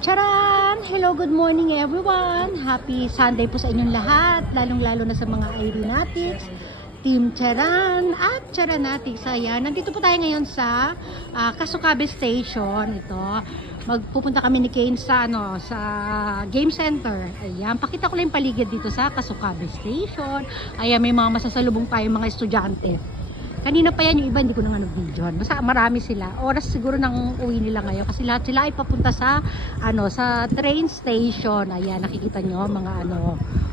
Charan! Hello, good morning everyone! Happy Sunday po sa inyong lahat, lalong-lalo na sa mga Aeronatics, Team Charan at Charanatics. Ayan, nandito po tayo ngayon sa Kasukabe Station. Ito, magpupunta kami ni Kane sa, sa Game Center. Ayan, pakita ko lang yung paligid dito sa Kasukabe Station. Ayan, may mga masasalubong tayo mga estudyante. Kanina pa yan yung iba, hindi ko na video. Basta marami sila. Oras siguro nang uwi nila ngayon kasi lahat sila ay papunta sa sa train station. Ayan, nakikita nyo mga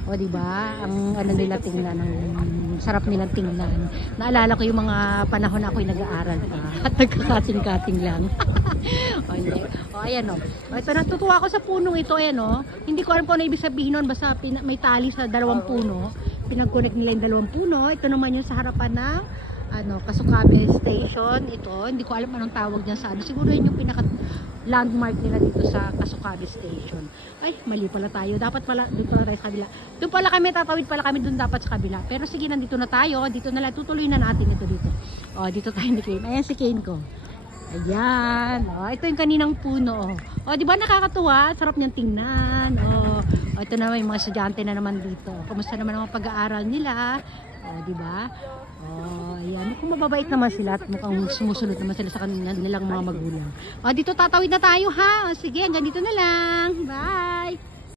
o di ba? Ang nila tingnan, ang sarap nilang tingnan. Naalala ko yung mga panahon na ako'y nag-aaral pa at nagkakating-kating lang. Ayan ito, natutuwa ako sa punong ito. Ayan hindi ko alam kung ano ibig sabihin nun, basta may tali sa dalawang puno. Pinag-connect nila yung dalawang puno. Ito naman yung sa harapan ng Kasukabe Station. Ito, hindi ko alam anong tawag niya sa siguro yun yung pinaka landmark nila dito sa Kasukabe Station. Ay, mali pala tayo. Dapat pala, doon pala tayo sa kabila. Doon pala kami, tatawid pala kami doon dapat sa kabila. Pero sige, nandito na tayo. Dito na lang, tutuloy na natin ito dito. Dito tayo ni Kane. Ayan si Kane ko. Ayan. Ito yung kaninang puno. Di ba nakakatuwa? Sarap niyang tingnan. Ito na may mga estudyante na naman dito. Kamusta naman ang pag-aaral nila? Di ba? Ayan. Kung mababait naman sila at mukhang sumusunod naman sila sa kanilang mga magulang. Dito tatawid na tayo ha. Sige, hanggang dito na lang. Bye!